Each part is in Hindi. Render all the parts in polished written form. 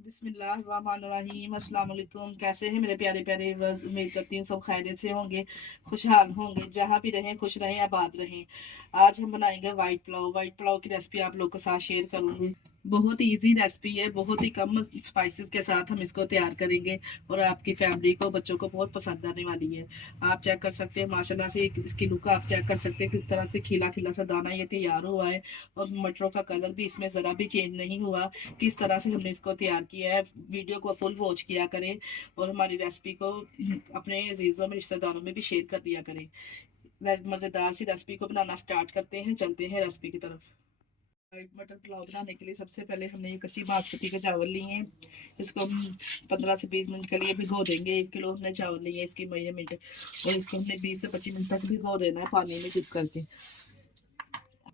बिस्मिल्लाहिर्रहमानिर्रहीम अस्सलाम वालेकुम। कैसे हैं मेरे प्यारे प्यारे व्यूअर्स? उम्मीद करती हूँ सब खैरियत से होंगे, खुशहाल होंगे, जहाँ भी रहें खुश रहें, आबाद रहें। आज हम बनाएंगे वाइट पुलाव। वाइट पुलाव की रेसिपी आप लोग के साथ शेयर करूँगी। बहुत ही इजी रेसिपी है, बहुत ही कम स्पाइसेस के साथ हम इसको तैयार करेंगे और आपकी फैमिली को, बच्चों को बहुत पसंद आने वाली है। आप चेक कर सकते हैं माशाल्लाह से इसकी लुक आप चेक कर सकते हैं किस तरह से खिला खिला सा दाना ये तैयार हुआ है और मटरों का कलर भी इसमें ज़रा भी चेंज नहीं हुआ। किस तरह से हमने इसको तैयार किया है, वीडियो को फुल वॉच किया करें और हमारी रेसिपी को अपने अजीज़ों में, रिश्तेदारों में भी शेयर कर दिया करें। मज़ेदार सी रेसिपी को बनाना स्टार्ट करते हैं, चलते हैं रेसिपी की तरफ। वाइट मटर पुलाव बनाने के लिए सबसे पहले हमने ये कच्ची बासमती के चावल लिए हैं। इसको हम 15 से 20 मिनट के लिए भिगो देंगे। 1 किलो हमने चावल लिए हैं, इसकी मेजरमेंट, और इसको हमने 20 से 25 मिनट तक भिगो देना है पानी में डिप करके।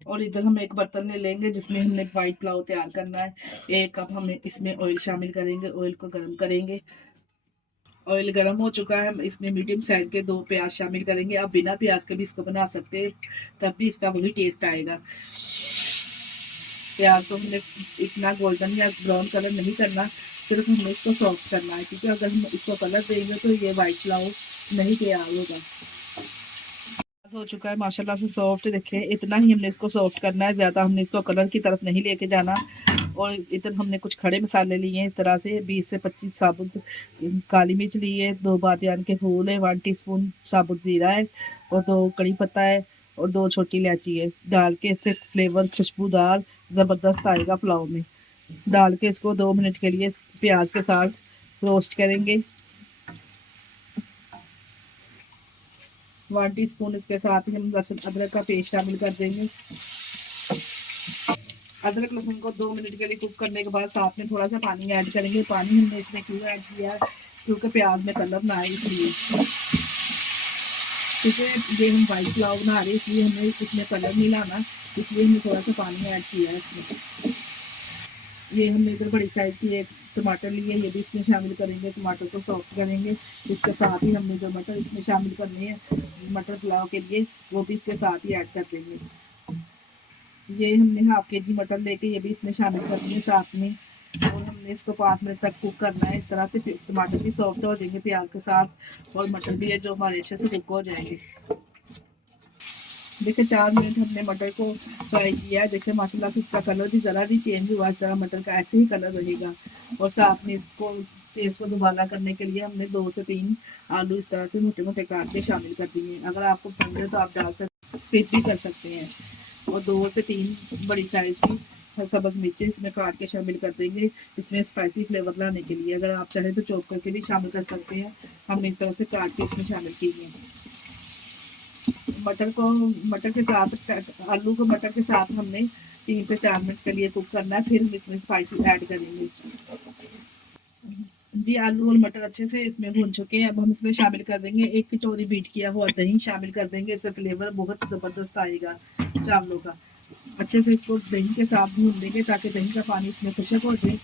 और इधर हम एक बर्तन ले लेंगे जिसमें हमने वाइट पुलाव तैयार करना है। 1 कप हम इसमें ऑयल शामिल करेंगे। ऑयल को गर्म करेंगे। ऑयल गर्म हो चुका है, हम इसमें मीडियम साइज के 2 प्याज शामिल करेंगे। आप बिना प्याज के भी इसको बना सकते हैं, तब भी इसका वही टेस्ट आएगा। प्याज को हमने इतना गोल्डन या ब्राउन कलर नहीं करना, सिर्फ हमें इसको सॉफ्ट करना है, क्योंकि अगर हम इसको कलर देंगे तो ये वाइट पुलाव नहीं तैयार होगा। हो चुका है माशाल्लाह से सॉफ्ट, देखें इतना ही हमने इसको सॉफ्ट करना है, ज़्यादा हमने इसको कलर की तरफ नहीं लेके जाना। और इधर हमने कुछ खड़े मसाले लिए हैं इस तरह से, 20 से 25 साबुत काली मिर्च ली है, 2 बादियान के फूल है, 1 टीस्पून साबुत ज़ीरा है और 2 कड़ी पत्ता है और 2 छोटी इलायची है। डाल के इससे फ्लेवर खुशबूदार ज़बरदस्त आएगा पुलाव में। डाल के इसको 2 मिनट के लिए प्याज के साथ रोस्ट करेंगे। 1 टीस्पून इसके साथ ही हम लहसुन अदरक का पेस्ट शामिल कर देंगे। अदरक लहसुन को 2 मिनट के लिए कुक करने के बाद साथ में थोड़ा सा पानी ऐड करेंगे। पानी हमने इसमें क्यों ऐड किया, क्योंकि प्याज में कलर ना आए इसलिए, क्योंकि ये हम वाइट पुलाव बना रहे हैं इसलिए हमें इसमें कलर नहीं लाना, इसलिए हमने थोड़ा सा पानी ऐड किया है इसमें। ये हमने इधर बड़ी साइज की एक टमाटर लिए, ये भी इसमें शामिल करेंगे। टमाटर को सॉफ्ट करेंगे। इसके साथ ही हमने जो मटर इसमें शामिल करने हैं मटर पुलाव के लिए, वो भी इसके साथ ही ऐड कर देंगे। ये हमने हाफ के जी मटर लेके ये भी इसमें शामिल करनी है साथ में, और हमने इसको 5 मिनट तक कुक करना है। इस तरह से टमाटर भी सॉफ्ट हो जाएंगे प्याज के साथ, और मटर भी है जो हमारे अच्छे से कुक हो जाएंगे। देखिए 4 मिनट हमने मटर को फ्राई किया है। देखिए माशाल्लाह से इसका कलर भी ज़रा भी चेंज हुआ, इस तरह मटर का ऐसे ही कलर रहेगा। और साथ में इसको टेस्ट को दोबारा करने के लिए हमने 2 से 3 आलू इस तरह से मोटे मोटे काट के शामिल कर दिए। अगर आपको पसंद है तो आप डाल सकते, स्किप भी कर सकते हैं। और 2 से 3 बड़ी साइज की सब्ज़ मिर्चें इसमें काट के शामिल कर देंगे, इसमें स्पाइसी फ्लेवर लाने के लिए। अगर आप चाहें तो चॉप करके भी शामिल कर सकते हैं, हमने इस तरह से काट के इसमें शामिल की है। मटर को मटर के साथ, आलू को मटर के साथ हमने 3 से 4 मिनट के लिए कुक करना है, फिर हम इसमें स्पाइसी ऐड करेंगे। जी आलू और मटर अच्छे से इसमें भून चुके हैं। अब हम इसमें शामिल कर देंगे 1 कटोरी बीट किया हुआ दही शामिल कर देंगे। इससे फ्लेवर बहुत ज़बरदस्त आएगा चावलों का। अच्छे से इसको दही के साथ भून देंगे ताकि दही का पानी इसमें खुशक हो जाए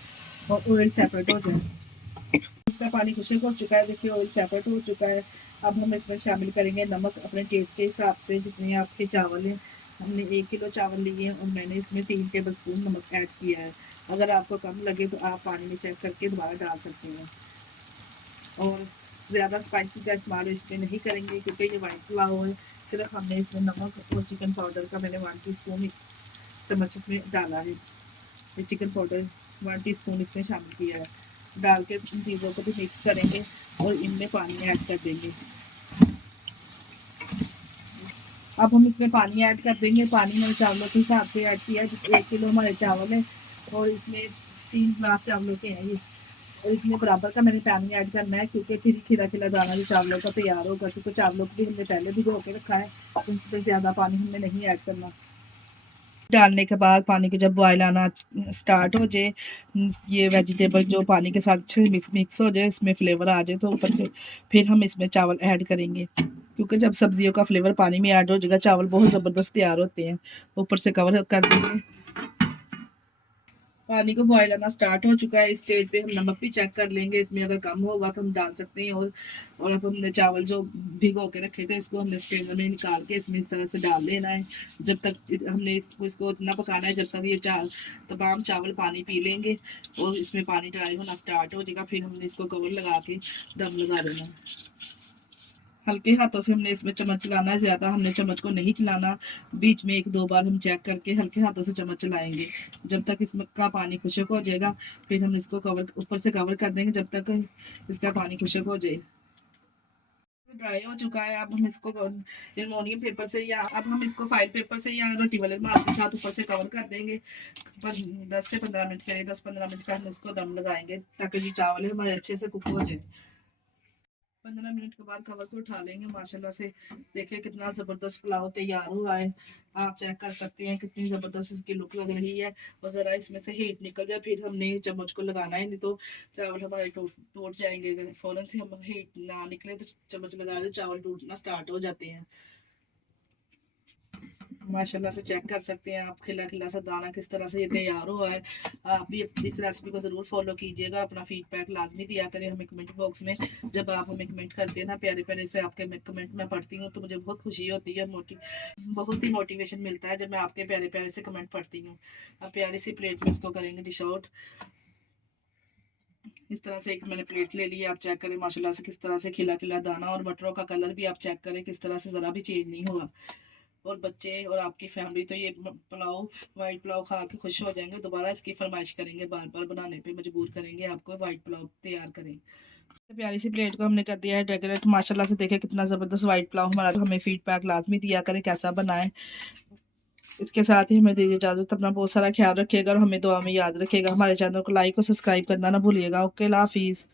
और ऑयल सेपरेट हो जाए। इसका पानी खुशक हो चुका है, देखिए ऑयल सेपरेट हो चुका है। अब हम इसमें शामिल करेंगे नमक अपने टेस्ट के हिसाब से, जितने आपके चावल हैं। हमने 1 किलो चावल लिए हैं और मैंने इसमें 3 टेबल स्पून नमक ऐड किया है। अगर आपको कम लगे तो आप पानी में चेक करके दोबारा डाल सकते हैं। और ज़्यादा स्पाइसी का इस्तेमाल इसमें नहीं करेंगे क्योंकि ये वाइट पुलाव है। सिर्फ हमने इसमें नमक और चिकन पाउडर का मैंने 1 टीस्पून चम्मच इसमें डाला है। ये चिकन पाउडर 1 टीस्पून इसमें शामिल किया है। डाल के इन चीज़ों को भी मिक्स करेंगे और इनमें पानी ऐड कर देंगे। अब हम इसमें पानी ऐड कर देंगे। पानी मैंने चावलों के हिसाब से ऐड किया है। 1 किलो हमारे चावल है और इसमें 3 गिलास चावलों के हैं ये, और इसमें बराबर का मैंने पानी ऐड करना है, क्योंकि फिर खिला खिला दाना भी चावलों का तैयार होगा। क्योंकि चावलों को भी हमने पहले भिगो के रखा है, तो इसमें ज़्यादा पानी हमने नहीं ऐड करना। डालने के बाद पानी को जब बॉयल आना स्टार्ट हो जाए, ये वेजिटेबल जो पानी के साथ अच्छे मिक्स मिक्स हो जाए, इसमें फ्लेवर आ जाए, तो ऊपर से फिर हम इसमें चावल ऐड करेंगे। क्योंकि जब सब्जियों का फ्लेवर पानी में ऐड हो जाएगा, चावल बहुत ज़बरदस्त तैयार होते हैं। ऊपर से कवर कर देंगे। पानी को बॉयल आना स्टार्ट हो चुका है। इस स्टेज पे हम नमक भी चेक कर लेंगे, इसमें अगर कम होगा तो हम डाल सकते हैं। और अब हमने चावल जो भिगो के रखे थे इसको हमने स्ट्रेनर में निकाल के इसमें इस तरह से डाल देना है। जब तक हमने इसको इतना पकाना है जब तक ये तमाम चावल पानी पी लेंगे और इसमें पानी ड्राई होना स्टार्ट हो जाएगा। फिर हमने इसको कवर लगा के दम लगा देना है। हल्के हाथों से हमने इसमें चम्मच चलाना है, ज़्यादा हमने चम्मच को नहीं चलाना। बीच में 1-2 बार हम चेक करके हल्के हाथों से चम्मच चलाएंगे जब तक इसमें का पानी खुश्क हो जाएगा। फिर हम इसको ऊपर से कवर कर देंगे जब तक इसका पानी खुश्क हो जाए। ड्राई हो चुका है। अब हम इसको एल्युमिनियम पेपर से या अब हम इसको फाइल पेपर से या रोटी वाले रुमाल के साथ ऊपर से कवर कर देंगे। 10 से 15 मिनट के लिए 10-15 मिनट का हम इसको दम लगाएंगे ताकि जो चावल है हमारे अच्छे से कुक हो जाए। 15 मिनट के बाद कवर को उठा लेंगे। माशाल्लाह से देखिए कितना ज़बरदस्त पुलाव तैयार हुआ है। आप चेक कर सकते हैं कितनी ज़बरदस्त इसकी लुक लग रही है। और ज़रा इसमें से हीट निकल जाए फिर हमने चम्मच को लगाना है, नहीं तो चावल हमारे टूट जाएंगे। अगर फ़ौरन से हम हीट ना निकले तो चम्मच लगा दे चावल टूटना स्टार्ट हो जाते हैं। माशाल्लाह से चेक कर सकते हैं आप खिला खिला सा दाना किस तरह से ये तैयार हुआ है। आप भी इस रेसिपी को ज़रूर फॉलो कीजिएगा। अपना फीडबैक लाजमी दिया करें हमें कमेंट बॉक्स में। जब आप हमें कमेंट करते हैं ना प्यारे प्यारे से आपके कमेंट में पढ़ती हूँ तो मुझे बहुत खुशी होती है, बहुत ही मोटिवेशन मिलता है जब मैं आपके प्यारे प्यारे से कमेंट पढ़ती हूँ। अब प्यारी सी प्लेट में इसको करेंगे डिश आउट। इस तरह से एक मैंने प्लेट ले ली है। आप चेक करें माशाल्लाह से किस तरह से खिला खिला दाना, और मटरों का कलर भी आप चेक करें किस तरह से ज़रा भी चेंज नहीं हुआ। और बच्चे और आपकी फैमिली तो ये पुलाव वाइट पुलाव खा के खुश हो जाएंगे, दोबारा इसकी फरमाइश करेंगे, बार बार बनाने पे मजबूर करेंगे आपको वाइट पुलाव तैयार करें। प्यारी सी प्लेट को हमने कर दिया है डेकोरेट। माशाल्लाह से देखें कितना ज़बरदस्त वाइट पुलाव हमारा। हमें फीडबैक लाजमी दिया करें कैसा बनाए। इसके साथ ही हमें दीजिए इजाज़त। अपना बहुत सारा ख्याल रखिएगा और हमें दुआ में याद रखिएगा। हमारे चैनल को लाइक और सब्सक्राइब करना ना भूलिएगा। ओके, अल्लाह हाफिज़।